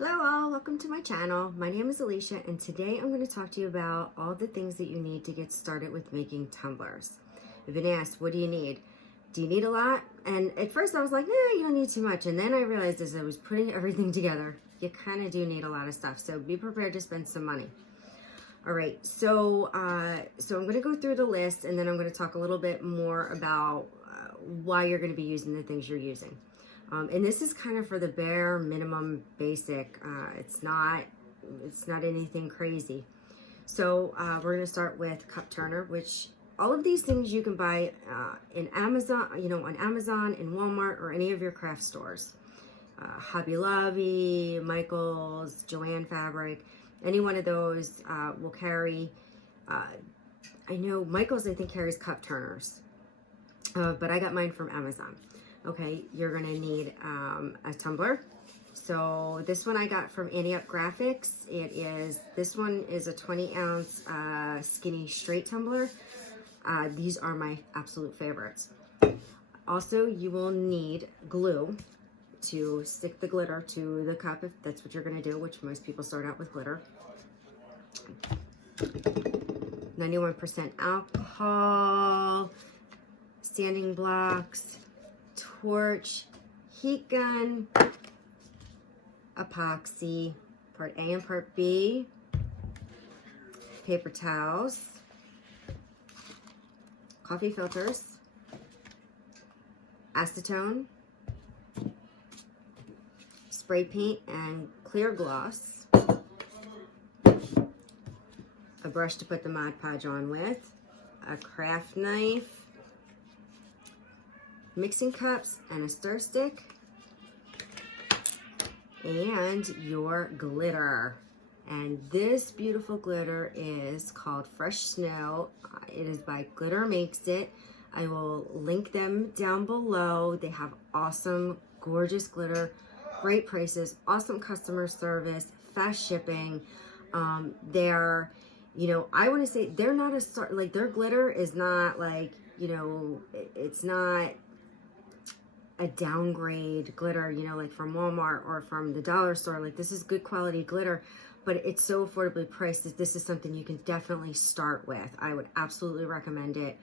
Hello all, welcome to my channel. My name is Alicia and today I'm going to talk to you about all the things that you need to get started with making tumblers. I've been asked, what do you need? Do you need a lot? And at first I was like, nah, you don't need too much. And then I realized as I was putting everything together, you kind of do need a lot of stuff. So be prepared to spend some money. All right, so I'm going to go through the list and then I'm going to talk a little bit more about why you're going to be using the things you're using. And this is kind of for the bare minimum basic. It's not anything crazy. So we're going to start with cup turner, which all of these things you can buy in Amazon, on Amazon, in Walmart, or any of your craft stores. Hobby Lobby, Michael's, Joann Fabric, any one of those will carry. I know Michael's, I think, carries cup turners, but I got mine from Amazon. Okay, you're gonna need a tumbler. So this one I got from Annie Up Graphics. This one is a 20-ounce skinny straight tumbler. These are my absolute favorites. Also, you will need glue to stick the glitter to the cup if that's what you're gonna do, which most people start out with glitter. 91% alcohol, sanding blocks, torch, heat gun, epoxy, part A and part B, paper towels, coffee filters, acetone, spray paint and clear gloss, a brush to put the Mod Podge on with, a craft knife, mixing cups and a stir stick, and your glitter. And this beautiful glitter is called Fresh Snow. It is by Glitter Makes It. I will link them down below. They have awesome, gorgeous glitter, great prices, awesome customer service, fast shipping. They're, I want to say they're not their glitter is not like, it's not a downgrade glitter, like from Walmart or from the dollar store. Like, this is good quality glitter, but it's so affordably priced that this is something you can definitely start with. I would absolutely recommend it.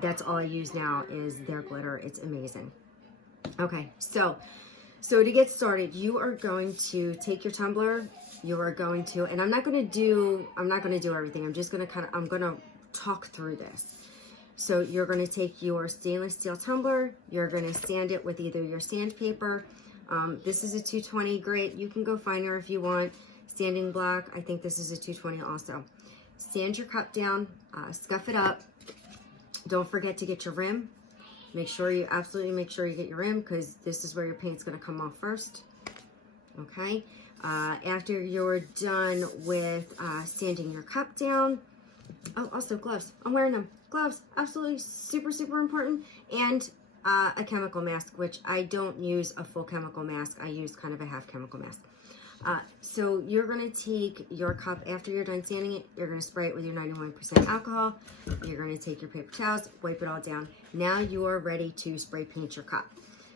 That's all I use now is their glitter. It's amazing. Okay, so to get started, you are going to take your tumbler. You are going to, and I'm not going to do everything. I'm just going to I'm going to talk through this. So you're going to take your stainless steel tumbler, you're going to sand it with either your sandpaper. This is a 220 grit. You can go finer if you want. Sanding block, I think this is a 220 also. Sand your cup down, scuff it up. Don't forget to get your rim. Absolutely make sure you get your rim, because this is where your paint's going to come off first. Okay. After you're done with sanding your cup down, oh, also gloves. I'm wearing them. Gloves, absolutely super, super important. And a chemical mask, which I don't use a full chemical mask. I use kind of a half chemical mask. So you're going to take your cup, after you're done sanding it, you're going to spray it with your 91% alcohol. You're going to take your paper towels, wipe it all down. Now you are ready to spray paint your cup.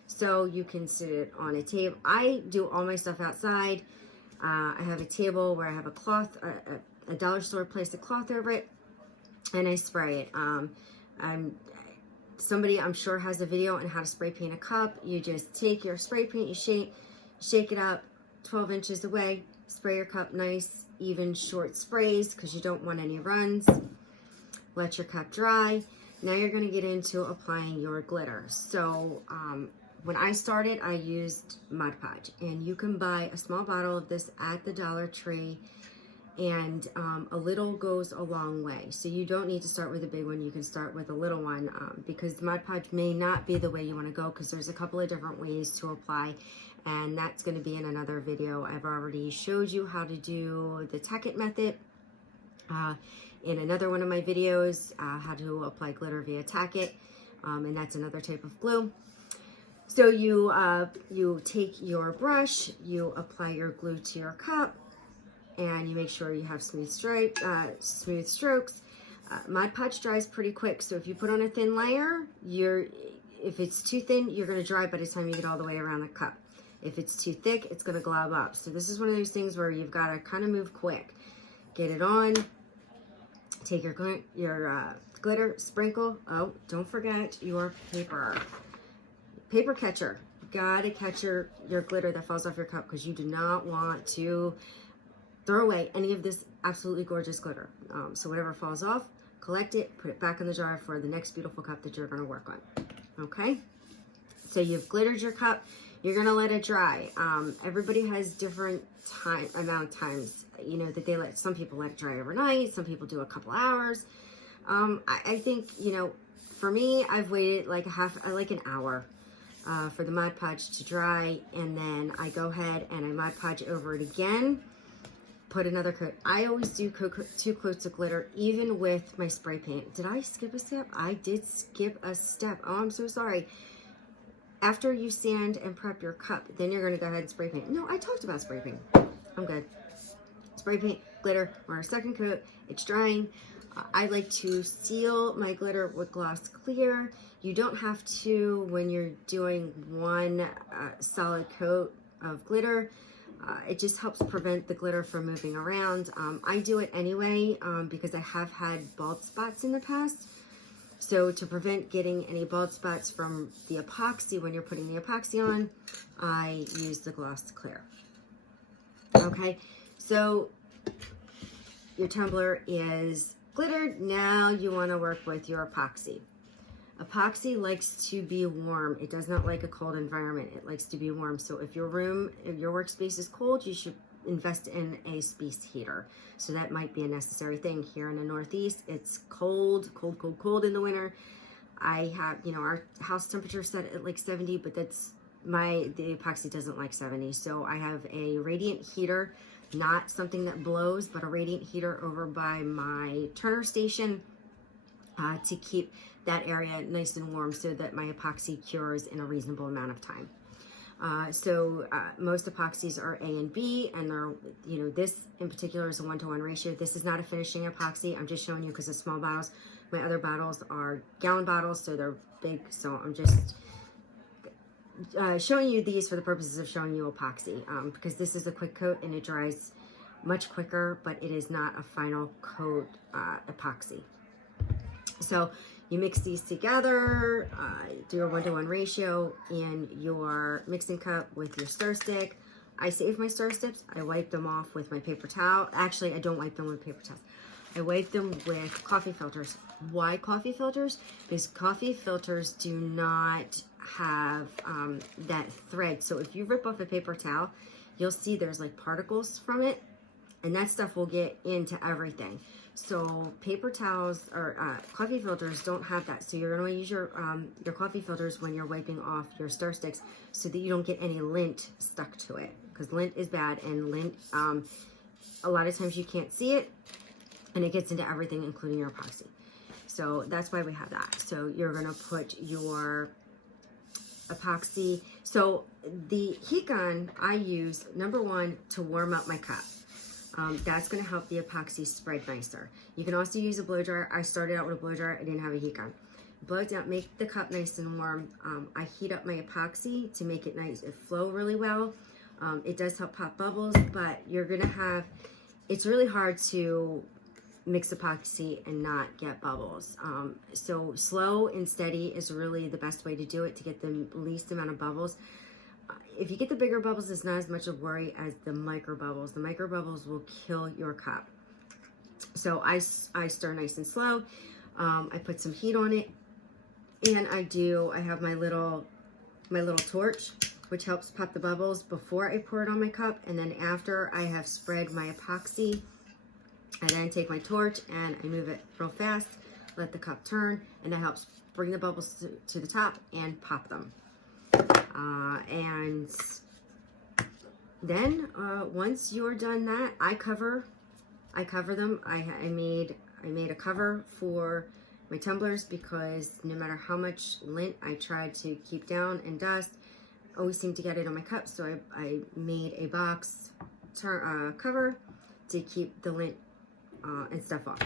So you can sit it on a table. I do all my stuff outside. I have a table where I have a cloth, a dollar store placed a cloth over it, and I spray it. Somebody I'm sure has a video on how to spray paint a cup. You just take your spray paint, you shake it up 12 inches away, spray your cup nice, even short sprays, because you don't want any runs. Let your cup dry. Now you're going to get into applying your glitter. So when I started, I used Mod Podge, and you can buy a small bottle of this at the Dollar Tree, and a little goes a long way. So you don't need to start with a big one. You can start with a little one, because Mod Podge may not be the way you want to go, because there's a couple of different ways to apply, and that's going to be in another video. I've already showed you how to do the Tack-It method in another one of my videos, how to apply glitter via Tack-It, and that's another type of glue. So you take your brush, you apply your glue to your cup, and you make sure you have smooth strokes. Mod Podge dries pretty quick, so if you put on a thin layer, if it's too thin, you're going to dry by the time you get all the way around the cup. If it's too thick, it's going to glob up. So this is one of those things where you've got to kind of move quick. Get it on. Take your glitter, sprinkle. Oh, don't forget your paper catcher. You gotta catch your glitter that falls off your cup, because you do not want to throw away any of this absolutely gorgeous glitter. So whatever falls off, collect it, put it back in the jar for the next beautiful cup that you're gonna work on. Okay? So you've glittered your cup. You're gonna let it dry. Everybody has different amount of times, you know, that they let. Some people let it dry overnight. Some people do a couple hours. I think, you know, for me, I've waited like an hour for the Mod Podge to dry, and then I go ahead and I Mod Podge over it again. Put another coat. I always do 2 coats of glitter, even with my spray paint. Did I skip a step? I did skip a step. Oh, I'm so sorry. After you sand and prep your cup, then you're going to go ahead and spray paint. No, I talked about spray paint. I'm good. Spray paint, glitter, we're on our second coat. It's drying. I like to seal my glitter with gloss clear. You don't have to when you're doing one solid coat of glitter. It just helps prevent the glitter from moving around. I do it anyway because I have had bald spots in the past. So to prevent getting any bald spots from the epoxy when you're putting the epoxy on, I use the gloss clear. Okay, so your tumbler is glittered. Now you want to work with your epoxy. Epoxy likes to be warm. It does not like a cold environment. It likes to be warm. So if your workspace is cold, you should invest in a space heater. So that might be a necessary thing. Here in the Northeast, it's cold in the winter. I have, you know, our house temperature set at like 70, but the epoxy doesn't like 70. So I have a radiant heater, not something that blows, but a radiant heater over by my turner station to keep that area nice and warm so that my epoxy cures in a reasonable amount of time. Most epoxies are A and B, and they're, you know, this in particular is a 1-to-1 ratio. This is not a finishing epoxy. I'm just showing you because it's small bottles. My other bottles are gallon bottles, so they're big. So I'm just showing you these for the purposes of showing you epoxy, because this is a quick coat and it dries much quicker, but it is not a final coat epoxy. So you mix these together, do a 1-to-1 ratio in your mixing cup with your stir stick. I save my stir sticks. I wipe them off with my paper towel. Actually, I don't wipe them with paper towels. I wipe them with coffee filters. Why coffee filters? Because coffee filters do not have that thread. So if you rip off a paper towel, you'll see there's like particles from it, and that stuff will get into everything. So paper towels or coffee filters don't have that. So you're going to use your coffee filters when you're wiping off your stir sticks so that you don't get any lint stuck to it, because lint is bad, and lint, a lot of times you can't see it and it gets into everything, including your epoxy. So that's why we have that. So you're going to put your epoxy. So the heat gun I use, number one, to warm up my cup. That's going to help the epoxy spread nicer. You can also use a blow dryer. I started out with a blow dryer. I didn't have a heat gun. Blow it down, make the cup nice and warm. I heat up my epoxy to make it nice and flow really well. It does help pop bubbles, but you're going to have, it's really hard to mix epoxy and not get bubbles. So slow and steady is really the best way to do it to get the least amount of bubbles. If you get the bigger bubbles, it's not as much of a worry as the micro bubbles. The micro bubbles will kill your cup. So I stir nice and slow. I put some heat on it, and I have my little torch, which helps pop the bubbles before I pour it on my cup, and then after I have spread my epoxy, I then take my torch and I move it real fast, let the cup turn, and that helps bring the bubbles to the top and pop them. And then once you're done that, I cover them. I made a cover for my tumblers because no matter how much lint I tried to keep down and dust, I always seem to get it on my cup. So I made a box cover to keep the lint and stuff off.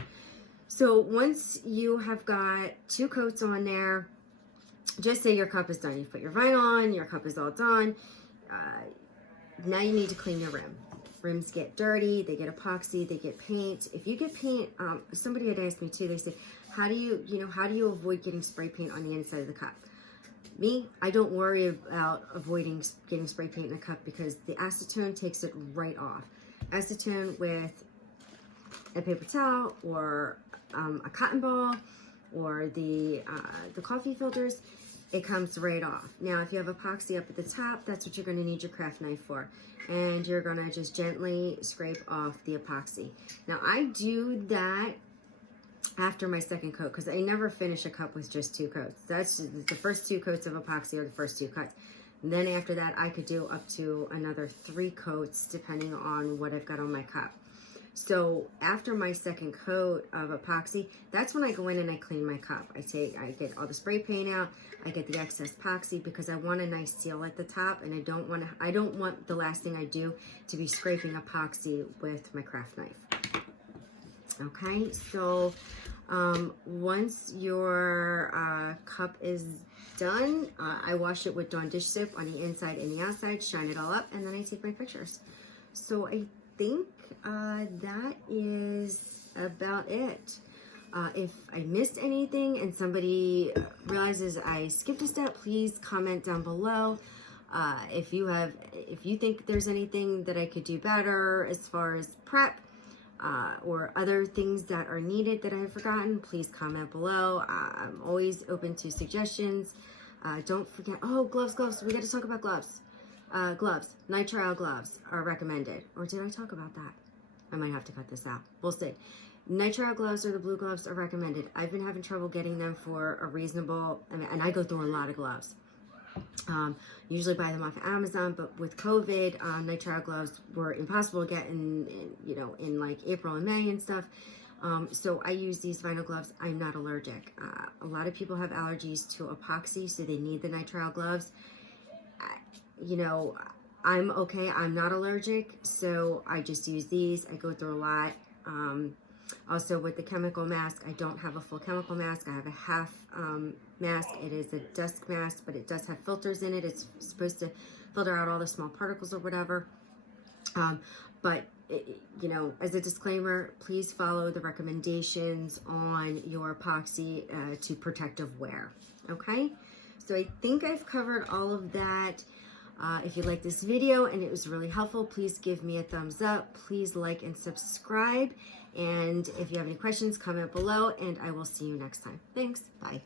So once you have got 2 coats on there, just say your cup is done. You put your vinyl on, your cup is all done. now you need to clean your rim. Rims get dirty, they get epoxy, they get paint. If you get paint, somebody had asked me too, they said, how do you avoid getting spray paint on the inside of the cup? Me, I don't worry about avoiding getting spray paint in the cup because the acetone takes it right off. Acetone with a paper towel or a cotton ball or the coffee filters, it comes right off. Now, if you have epoxy up at the top, that's what you're going to need your craft knife for. And you're going to just gently scrape off the epoxy. Now, I do that after my second coat because I never finish a cup with just 2 coats. That's just, the first 2 coats of epoxy are the first 2 cuts. And then after that, I could do up to another 3 coats depending on what I've got on my cup. So after my second coat of epoxy, that's when I go in and I clean my cup. I get all the spray paint out, I get the excess epoxy because I want a nice seal at the top, and I don't want the last thing I do to be scraping epoxy with my craft knife. Okay, so once your cup is done, I wash it with Dawn dish soap on the inside and the outside, shine it all up, and then I take my pictures. So I think that is about it. If I missed anything and somebody realizes I skipped a step, please comment down below. If you think there's anything that I could do better as far as prep or other things that are needed that I have forgotten, please comment below. I'm always open to suggestions. Don't forget, oh, gloves. We got to talk about gloves. Gloves, nitrile gloves are recommended. Or did I talk about that? I might have to cut this out. We'll see. Nitrile gloves or the blue gloves are recommended. I've been having trouble getting them for a reasonable, and I go through a lot of gloves. Usually buy them off of Amazon, but with COVID, nitrile gloves were impossible to get in like April and May and stuff. So I use these vinyl gloves. I'm not allergic. A lot of people have allergies to epoxy, so they need the nitrile gloves. I'm okay. I'm not allergic, so I just use these. I go through a lot. Also with the chemical mask, I don't have a full chemical mask. I have a half mask. It is a dust mask, but it does have filters in it. It's supposed to filter out all the small particles or whatever. But as a disclaimer, please follow the recommendations on your epoxy to protective wear. Okay? So I think I've covered all of that. If you like this video and it was really helpful, please give me a thumbs up. Please like and subscribe. And if you have any questions, comment below, and I will see you next time. Thanks. Bye.